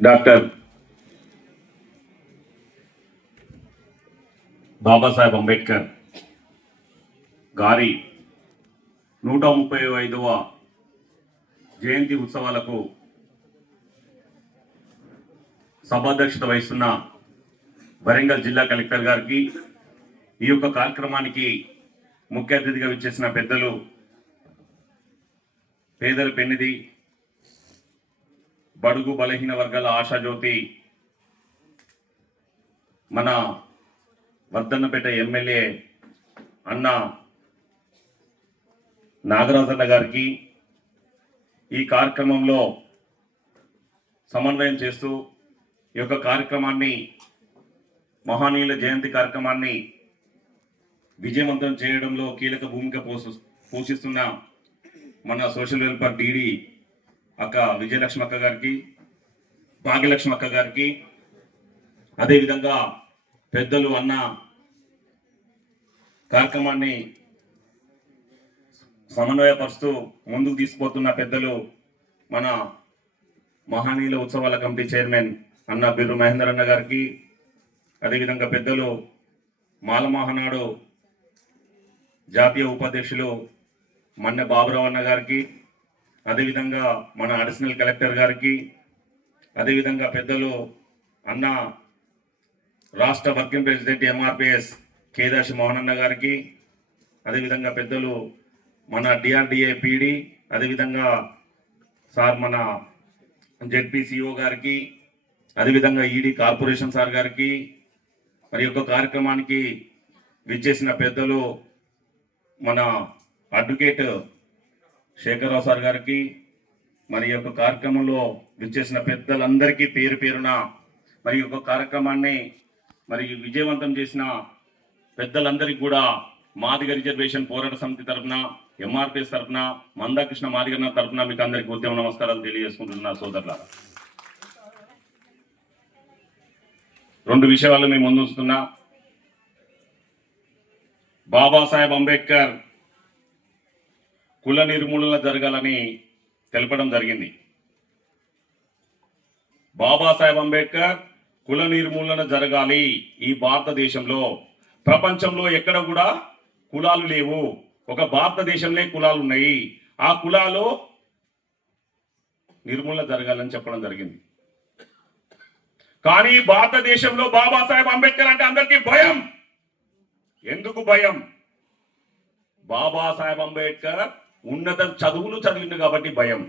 Doctor Babasaheb Ambedkar గారి 135వ జయంతి ఉత్సవాలకు సభాధ్యక్షత వహిస్తున్న వరంగల్ జిల్లా కలెక్టర్ గారికి, ఈ యొక్క కార్యక్రమానికి ముఖ్య అతిథిగా విచ్చేసిన పెద్దలు పేదల పెన్నిధి, బడుగు బలహీన వర్గాల ఆశాజ్యోతి, మన వర్ధన్నపేట ఎమ్మెల్యే అన్న నాగరాజన్న గారికి, ఈ కార్యక్రమంలో సమన్వయం చేస్తూ ఈ యొక్క కార్యక్రమాన్ని, మహానీయుల జయంతి కార్యక్రమాన్ని విజయవంతం చేయడంలో కీలక భూమిక పోషిస్తున్న మన సోషల్ వెల్ఫేర్ డీడీ అక్క విజయలక్ష్మి అక్క గారికి, భాగ్యలక్ష్మి అక్క గారికి, అదేవిధంగా పెద్దలు అన్న కార్యక్రమాన్ని సమన్వయపరుస్తూ ముందుకు తీసుకుపోతున్న పెద్దలు మన మహానీయుల ఉత్సవాల కమిటీ చైర్మన్ అన్న బిర్రు మహేందర్ అన్న గారికి, అదేవిధంగా పెద్దలు మాలమహానాడు జాతీయ ఉపాధ్యక్షులు మన్నె బాబురావు అన్న గారికి, అదేవిధంగా మన అడిషనల్ కలెక్టర్ గారికి, అదేవిధంగా పెద్దలు అన్న రాష్ట్ర వర్కింగ్ ప్రెసిడెంట్ ఎంఆర్పిఎస్ కేదాశి మోహన్ అన్న గారికి, అదేవిధంగా పెద్దలు మన డిఆర్డిఏ పీడి, అదేవిధంగా సార్ మన జెడ్పీసీఓ గారికి, అదేవిధంగా ఈడీ కార్పొరేషన్ సార్ గారికి, మరి యొక్క కార్యక్రమానికి విచ్చేసిన పెద్దలు మన అడ్వకేట్ శేఖరరావు సార్ గారికి, మరి యొక్క కార్యక్రమంలో విచ్చేసిన పెద్దలందరికీ పేరు పేరున మరి యొక్క కార్యక్రమాన్ని మరి విజయవంతం చేసిన పెద్దలందరికీ కూడా మాదిగ రిజర్వేషన్ పోరాట సమితి తరఫున, ఎంఆర్పిఎస్ తరఫున, మందాకృష్ణ మాదిగన్న తరఫున మీకు అందరికీ ఉద్యమ నమస్కారాలు తెలియజేసుకుంటున్నా సోదరులారా. 2 విషయాలు మేము ముందుస్తున్నా. బాబాసాహెబ్ అంబేద్కర్ కుల నిర్మూలన జరగాలని తెలపడం జరిగింది. బాబాసాహెబ్ అంబేద్కర్ కుల నిర్మూలన జరగాలి. ఈ భారతదేశంలో, ప్రపంచంలో ఎక్కడ కూడా కులాలు లేవు, ఒక భారతదేశంలో కులాలు ఉన్నాయి. ఆ కులాలు నిర్మూలన జరగాలని చెప్పడం జరిగింది. కానీ భారతదేశంలో బాబాసాహెబ్ అంబేద్కర్ అంటే అందరికీ భయం. ఎందుకు భయం? బాబాసాహెబ్ అంబేద్కర్ ఉన్నత చదువులు చదివింది కాబట్టి భయం.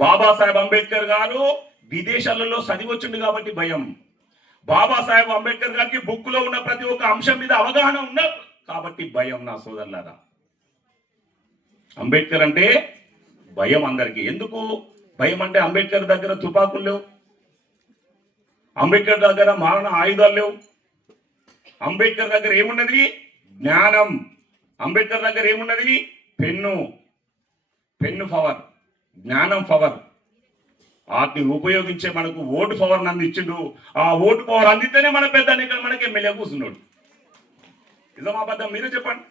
బాబాసాహెబ్ అంబేద్కర్ గారు విదేశాలలో చదివొచ్చింది కాబట్టి భయం. బాబాసాహెబ్ అంబేద్కర్ గారికి బుక్ లో ఉన్న ప్రతి ఒక్క అంశం మీద అవగాహన ఉన్న కాబట్టి భయం. నా సోదరులారా, అంబేద్కర్ అంటే భయం అందరికీ. ఎందుకు భయం అంటే అంబేద్కర్ దగ్గర తుపాకులు లేవు, అంబేద్కర్ దగ్గర మారణ ఆయుధాలు లేవు, అంబేద్కర్ దగ్గర ఏమున్నది? జ్ఞానం. అంబేద్కర్ దగ్గర ఏమున్నది? పెన్ను పవర్, జ్ఞానం పవర్. వాటిని ఉపయోగించే మనకు ఓటు పవర్ అందించిండు. ఆ ఓటు పవర్ అందితేనే మన పెద్ద మనకి ఎమ్మెల్యే కూర్చున్నాడు. నిజమాబద్ధం మీరే చెప్పండి.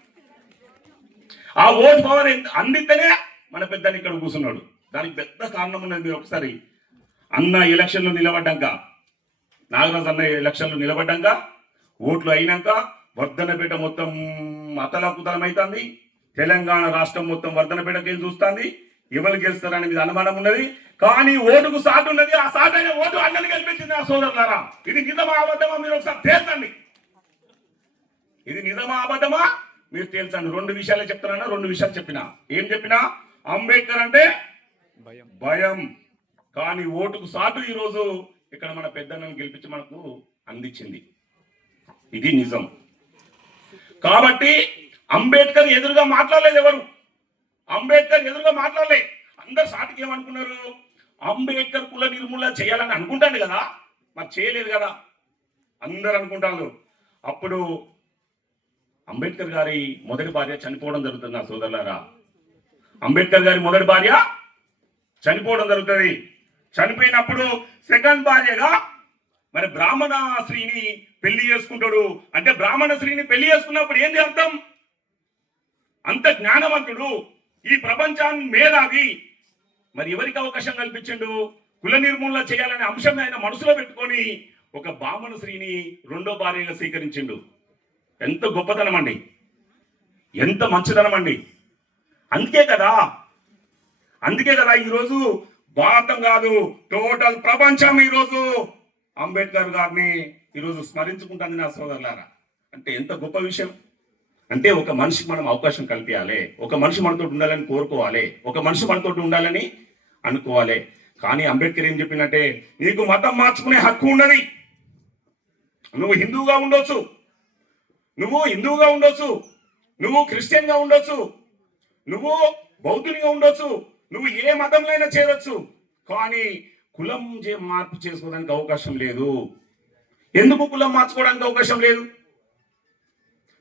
ఆ ఓటు పవర్ అందితేనే మన పెద్ద ఇక్కడ కూర్చున్నాడు. దానికి పెద్ద కారణం ఉన్నది. మీరు ఒకసారి అన్న ఎలక్షన్లు నిలబడ్డాక, నాగరాజు అన్న ఎలక్షన్లు నిలబడ్డాక, ఓట్లు అయినాక వర్ధన్నపేట మొత్తం అతలాకుతలమైతుంది. తెలంగాణ రాష్ట్రం మొత్తం వర్ధన్నపేటకేం చూస్తుంది. ఎవరు గెలుస్తారని మీద అనుమానం ఉన్నది. కానీ ఓటుకు సాటు ఉన్నది. ఆ సాటైన ఓటు అన్నని గెలిపించింది. ఆ సోదరులారా, ఇది నిజమా అబద్ధమా మీరు ఒకసారి తేల్చండి. ఇది నిజమా అబద్ధమా మీరు తేల్చండి. 2 విషయాలే చెప్తున్నా. 2 విషయాలు చెప్పినా. ఏం చెప్పినా? అంబేద్కర్ అంటే భయం, కానీ ఓటుకు సాటు ఈరోజు ఇక్కడ మన పెద్దన్నను గెలిపించి మనకు అందించింది. ఇది నిజం. కాబట్టి అంబేద్కర్ ఎదురుగా మాట్లాడలేదు ఎవరు. అంబేద్కర్ ఎదురుగా మాట్లాడలే. అందరు సాటికి ఏమనుకున్నారు? అంబేద్కర్ కుల నిర్మూలన చేయాలని అనుకుంటాడు కదా, మరి చేయలేదు కదా అందరు అనుకుంటారు. అప్పుడు అంబేద్కర్ గారి మొదటి భార్య చనిపోవడం జరుగుతుంది. నా సోదరులారా, అంబేద్కర్ గారి మొదటి భార్య చనిపోవడం జరుగుతుంది. చనిపోయినప్పుడు సెకండ్ భార్యగా మరి బ్రాహ్మణ స్త్రీని పెళ్లి చేసుకుంటాడు. అంటే బ్రాహ్మణ స్త్రీని పెళ్లి చేసుకున్నప్పుడు ఏంది అర్థం? అంత జ్ఞానవంతుడు, ఈ ప్రపంచాన్ని మేధావి, మరి ఎవరికి అవకాశం కల్పించిండు? కుల నిర్మూలన చేయాలనే అంశం ఆయన మనసులో పెట్టుకొని ఒక బామన స్త్రీని రెండో భార్యగా స్వీకరించిండు. ఎంత గొప్పతనం అండి, ఎంత మంచితనం అండి. అందుకే కదా ఈరోజు భారతం కాదు, టోటల్ ప్రపంచం ఈరోజు అంబేద్కర్ గారిని ఈరోజు స్మరించుకుంటుంది నా సోదరులారా. అంటే ఎంత గొప్ప విషయం. అంటే ఒక మనిషికి మనం అవకాశం కల్పించాలి, ఒక మనిషి మనతో ఉండాలని కోరుకోవాలి, ఒక మనిషి మనతో ఉండాలని అనుకోవాలి. కానీ అంబేద్కర్ ఏం చెప్పినట్టే, నీకు మతం మార్చుకునే హక్కు ఉన్నది. నువ్వు హిందువుగా ఉండొచ్చు, నువ్వు క్రిస్టియన్ గా ఉండొచ్చు, నువ్వు బౌద్ధునిగా ఉండొచ్చు, నువ్వు ఏ మతంలో అయినా చేరొచ్చు. కానీ కులం మార్పు చేసుకోవడానికి అవకాశం లేదు. ఎందుకు కులం మార్చుకోవడానికి అవకాశం లేదు?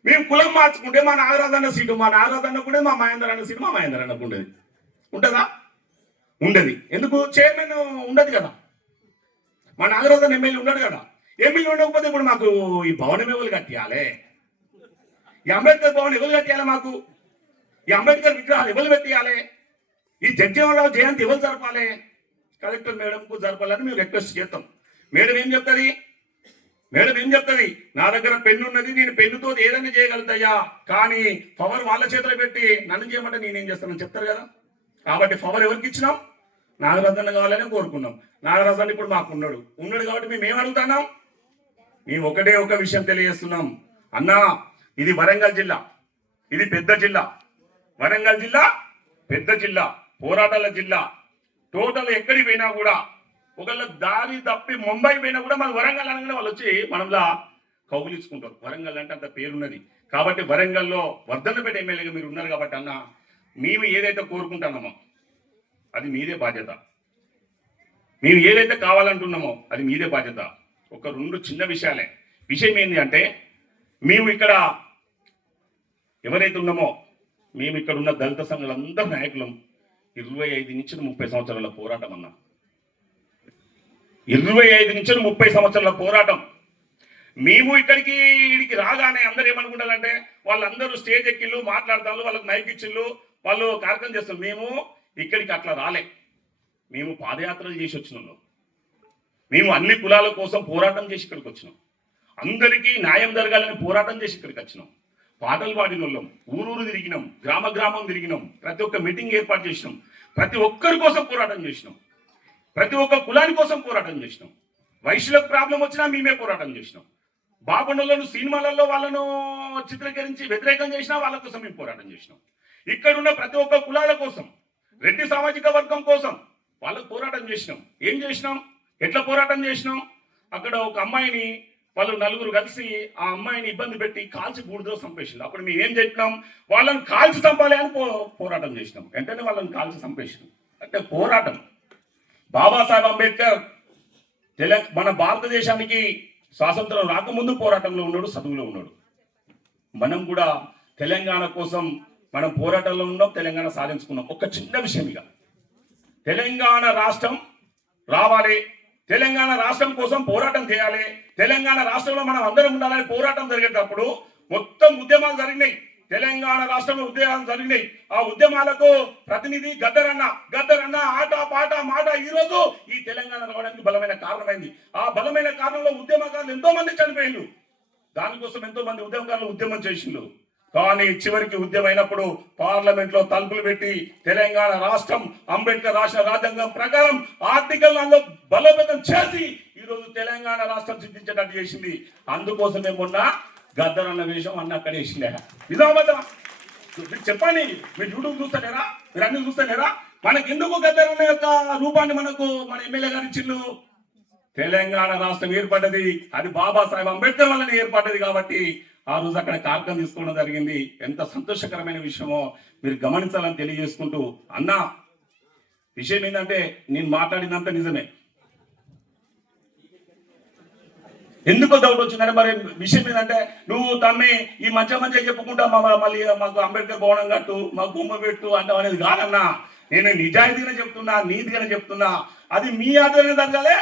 మేము కులం మార్చుకుంటే మా నాగరాజన్న సీటు మా నాగరాజన్నకు ఉండేది, మా మహేందర్ అన్న సీటు మా మహేందర్ అన్నకు ఉండేది. ఉంటుందా? ఉండదు. ఎందుకు? చైర్మన్ ఉండదు కదా, మా నాగరాజన్న ఎమ్మెల్యే ఉండడు కదా. ఎమ్మెల్యే ఉండకపోతే ఇప్పుడు మాకు ఈ భవనం ఎవరు కట్టియాలి? ఈ అంబేద్కర్ భవన్ ఎవరు కట్టియాలి? మాకు ఈ అంబేద్కర్ విగ్రహాలు ఎవరు పెట్టియాలి? ఈ జగ్జీవనరావు జయంతి ఎవరు జరపాలి? కలెక్టర్ మేడంకు జరపాలని మేము రిక్వెస్ట్ చేస్తాం. మేడం ఏం చెప్తుంది? నా దగ్గర పెన్ను ఉన్నది, నేను పెన్నుతో ఏదైనా చేయగలుగుతాయా, కానీ పవర్ వాళ్ళ చేతిలో పెట్టి నన్ను చేయమంటే నేనేం చేస్తానని చెప్తారు కదా. కాబట్టి పవర్ ఎవరికి ఇచ్చినాం? నాగరాజన్న కావాలని కోరుకున్నాం. నాగరాజన్న ఇప్పుడు మాకు ఉన్నాడు కాబట్టి మేము ఏమడుగుతున్నాం? మేము ఒకటే ఒక విషయం తెలియజేస్తున్నాం. అన్నా, ఇది వరంగల్ జిల్లా, ఇది పెద్ద జిల్లా. వరంగల్ జిల్లా పెద్ద జిల్లా, పోరాటాల జిల్లా. టోటల్ ఎక్కడికి పోయినా కూడా ఒకళ్ళ దారి తప్పి ముంబై పోయినా కూడా మన వరంగల్ అనగానే వాళ్ళు వచ్చి మనలా కౌగులించుకుంటారు. వరంగల్ అంటే అంత పేరున్నది. కాబట్టి వరంగల్లో వర్ధన్నపేట ఎమ్మెల్యేగా మీరు ఉన్నారు కాబట్టి అన్న, మేము ఏదైతే కోరుకుంటున్నామో అది మీదే బాధ్యత. మేము ఏదైతే కావాలంటున్నామో అది మీదే బాధ్యత. ఒక రెండు చిన్న విషయాలే. విషయం ఏంటి అంటే, మేము ఇక్కడ ఎవరైతే ఉన్నామో, మేము ఇక్కడ ఉన్న దళిత సంఘాలందరూ నాయకులం 25 నుంచి 30 సంవత్సరాల పోరాటం అన్నా. 25 నుంచి 30 సంవత్సరాల పోరాటం. మేము ఇక్కడికి రాగానే అందరూ ఏమనుకుంటారంటే, వాళ్ళందరూ స్టేజ్ ఎక్కిళ్ళు మాట్లాడతారు, వాళ్ళకి మైక్ ఇచ్చిళ్ళు, వాళ్ళు కార్యక్రమం చేస్తారు. మేము ఇక్కడికి అట్లా రాలే. మేము పాదయాత్రలు చేసి వచ్చినాం. మేము అన్ని కులాల కోసం పోరాటం చేసి ఇక్కడికి వచ్చినాం. అందరికీ న్యాయం జరగాలని పోరాటం చేసి ఇక్కడికి వచ్చినాం. పాటలు పాడిన వాళ్ళం, ఊరూరు తిరిగినాం, గ్రామం తిరిగినాం, ప్రతి ఒక్క మీటింగ్ ఏర్పాటు చేసినాం, ప్రతి ఒక్కరి కోసం పోరాటం చేసినాం, ప్రతి ఒక్క కులాని కోసం పోరాటం చేసినాం. వైశ్యులకు ప్రాబ్లం వచ్చినా మేమే పోరాటం చేసినాం. బాపనలను సినిమాలలో వాళ్ళను చిత్రీకరించి వ్యతిరేకం చేసినా వాళ్ళ కోసం మేము పోరాటం చేసినాం. ఇక్కడున్న ప్రతి ఒక్క కులాల కోసం, రెడ్డి సామాజిక వర్గం కోసం వాళ్ళకు పోరాటం చేసినాం. ఏం చేసినాం? ఎట్లా పోరాటం చేసినాం? అక్కడ ఒక అమ్మాయిని వాళ్ళు నలుగురు కలిసి ఆ అమ్మాయిని ఇబ్బంది పెట్టి కాల్చి బూడిదో చంపేసింది. అప్పుడు మేము ఏం చెప్పినాం? వాళ్ళని కాల్చి చంపాలి అని పోరాటం చేసినాం. వెంటనే వాళ్ళని కాల్చి చంపేసినాం. అంటే పోరాటం. బాబాసాహెబ్ అంబేద్కర్ మన భారతదేశానికి స్వాతంత్రం రాకముందు పోరాటంలో ఉన్నాడు, చదువులో ఉన్నాడు. మనం కూడా తెలంగాణ కోసం మనం పోరాటంలో ఉన్నాం, తెలంగాణ సాధించుకున్నాం. ఒక చిన్న విషయం, ఇక తెలంగాణ రాష్ట్రం రావాలి, తెలంగాణ రాష్ట్రం కోసం పోరాటం చేయాలి, తెలంగాణ రాష్ట్రంలో మనం అందరం ఉండాలని పోరాటం జరిగేటప్పుడు మొత్తం ఉద్యమాలు జరిగినాయి. తెలంగాణ రాష్ట్రంలో ఉద్యమాలు జరిగినాయి. ఆ ఉద్యమాలకు ప్రతినిధి గద్దరన్న ఆట పాట మాట ఈ రోజు ఈ తెలంగాణ రావడానికి బలమైన కారణమైంది. ఆ బలమైన కారణంలో ఉద్యమకారులు ఎంతో మంది చనిపోయిండు. దానికోసం ఎంతో మంది ఉద్యమకారులు ఉద్యమం చేసిండు. కానీ చివరికి ఉద్యమం అయినప్పుడు పార్లమెంట్ లో తలుపులు పెట్టి తెలంగాణ రాష్ట్రం అంబేద్కర్ రాసిన రాజ్యాంగం ప్రకారం ఆర్టికల్ బలోపేతం చేసి ఈరోజు తెలంగాణ రాష్ట్రం సిద్ధించేటట్టు చేసింది. అందుకోసమే మొన్న గద్దరన్న వేషం అన్న అక్కడ వేసిండే. నిజామాబాద్ చెప్పండి, మీరు యూట్యూబ్ చూస్తలేరా? మీరు అన్ని చూస్తలేరా? మనకి ఎందుకు గద్దరన్న యొక్క రూపాన్ని మనకు మన ఎమ్మెల్యే గారు ఇచ్చిండు? తెలంగాణ రాష్ట్రం ఏర్పడ్డది అది బాబాసాహెబ్ అంబేద్కర్ వల్లనే ఏర్పడ్డది. కాబట్టి ఆ రోజు అక్కడ కార్యక్రమం తీసుకోవడం జరిగింది. ఎంత సంతోషకరమైన విషయమో మీరు గమనించాలని తెలియజేసుకుంటూ, అన్న విషయం ఏంటంటే, నేను మాట్లాడినంత నిజమే. ఎందుకో డౌట్ వచ్చిందంటే, మరి విషయం ఏంటంటే, నువ్వు తమ్మి ఈ మంచిగా చెప్పుకుంటా మళ్ళీ మాకు అంబేద్కర్ భవనం కట్టు, మాకు బొమ్మ పెట్టు అంటావు అనేది కాదన్నా. నేను నిజాయితీగానే చెప్తున్నా, నీతిగానే చెప్తున్నా. అది మీ ఆధ్వర్యంలో జరగాలి,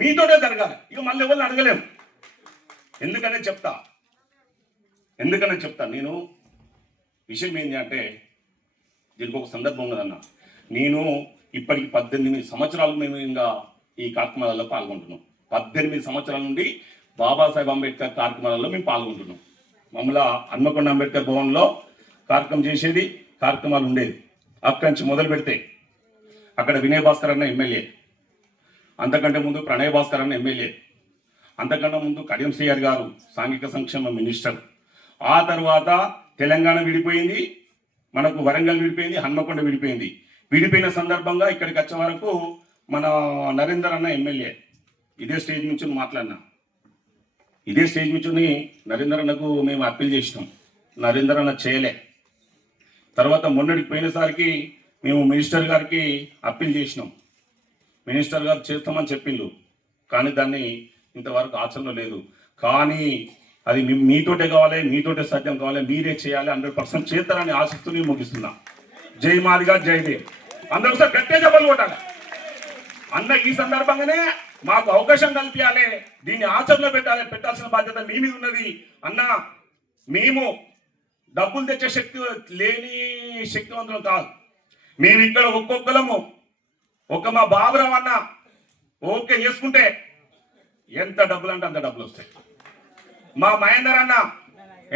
మీతోనే జరగాలి. ఇక మళ్ళీ ఎవరిని అడగలేము. ఎందుకనే చెప్తా నేను విషయం ఏంటి అంటే దీనికి ఒక సందర్భం ఉన్నదన్న. నేను ఇప్పటికి 18 సంవత్సరాలు మేము ఇంకా ఈ కార్యక్రమాలలో పాల్గొంటున్నాం. 18 సంవత్సరాల నుండి బాబాసాహెబ్ అంబేద్కర్ కార్యక్రమాలలో మేము పాల్గొంటున్నాం. మమ్మల్ని హన్మకొండ అంబేద్కర్ భవన్లో కార్యక్రమం చేసేది, కార్యక్రమాలు ఉండేది. అక్కడి నుంచి మొదలు పెడితే అక్కడ వినయ్ భాస్కర్ అన్న ఎమ్మెల్యే, అంతకంటే ముందు ప్రణయ్ భాస్కర్ అన్న ఎమ్మెల్యే, అంతకన్నా ముందు కడియం శ్రీహరి గారు సాంఘిక సంక్షేమ మినిస్టర్. ఆ తర్వాత తెలంగాణ విడిపోయింది, మనకు వరంగల్ విడిపోయింది, హన్మకొండ విడిపోయింది. విడిపోయిన సందర్భంగా ఇక్కడికి వచ్చే వరకు మన నరేందర్ అన్న ఎమ్మెల్యే. ఇదే స్టేజ్ నుంచి మాట్లాడినా, ఇదే స్టేజ్ నుంచి నరేందర్ అన్నకు మేము అప్పీల్ చేసినాం. నరేందర్ అన్న చేయలే. తర్వాత మొన్నటికి పోయినసారికి మేము మినిస్టర్ గారికి అప్పీల్ చేసినాం. మినిస్టర్ గారు చేస్తామని చెప్పిండు, కానీ దాన్ని ఇంతవరకు ఆచరణలో లేదు. కానీ అది మీతోటే కావాలి, మీతోటే సత్యం కావాలి, మీరే చేయాలి, 100% చేస్తారని ఆశిస్తూ నేను ముగిస్తున్నా. జై మాదిగా, జై దేవ్. అందరూ సార్ గట్టే చెప్పలు కొట్టాలి అన్న. ఈ సందర్భంగానే మాకు అవకాశం కల్పించాలి, దీన్ని ఆచరణలో పెట్టాల్సిన బాధ్యత మీ మీద ఉన్నది అన్న. మేము డబ్బులు తెచ్చే శక్తి లేని శక్తివంతులు కాదు. మేము ఇక్కడ ఒక్కొక్కలము ఒక మా బాబురావు అన్న ఓకే చేసుకుంటే ఎంత డబ్బులు అంటే అంత డబ్బులు వస్తాయి. మా మహేందర్ అన్న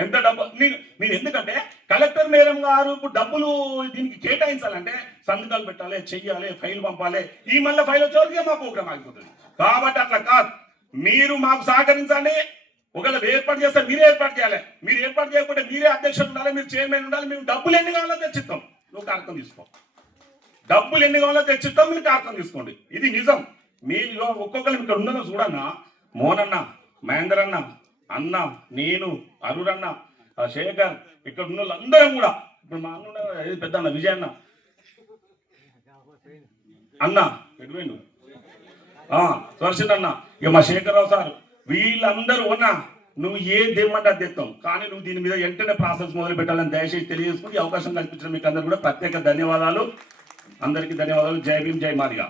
ఎంత డబ్బు నేను ఎందుకంటే కలెక్టర్ మేడం గారు ఇప్పుడు డబ్బులు దీనికి కేటాయించాలంటే సంతకాలు పెట్టాలి, చెయ్యాలి, ఫైల్ పంపాలి. ఈ మళ్ళీ ఫైల్ వచ్చేవరకు మా ప్రోగ్రామ్ ఆగిపోతుంది. కాబట్టి అట్లా కాదు, మీరు మాకు సహకరించండి. ఒకవేళ ఏర్పాటు చేస్తే మీరే ఏర్పాటు చేయాలి. మీరు ఏర్పాటు చేయకపోతే మీరే అధ్యక్షుడు ఉండాలి, మీరు చైర్మన్ ఉండాలి. మేము డబ్బులు ఎన్ని కావాలో తెచ్చిస్తాం, నువ్వు కార్యక్రమం తీసుకో. డబ్బులు ఎన్ని కావాలో తెచ్చిస్తాం, మీరు కార్యక్రమం తీసుకోండి. ఇది నిజం. మీరు ఒక్కొక్కరు ఇక్కడ ఉండను చూడన్నా, మోనన్న, మహేందర్ అన్న, అన్న, నేను, అరుణ్, శేఖర్, ఇక్కడ ఉన్న వాళ్ళందరం కూడా, ఇప్పుడు మా అన్న పెద్ద అన్న విజయ్ అన్న ఎటువైండు, స్వర్శన్ అన్న, ఇక మా శేఖర్రావు సార్, వీళ్ళందరూ ఉన్నా నువ్వు ఏ దేమంటే అది తెస్తాం. కానీ నువ్వు దీని మీద వెంటనే ప్రాసెస్ మొదలు పెట్టాలని దయచేసి తెలియజేసుకుని అవకాశం కల్పించడం మీకు అందరూ కూడా ప్రత్యేక ధన్యవాదాలు. అందరికీ ధన్యవాదాలు. జై భీమ్, జై మాదిగా.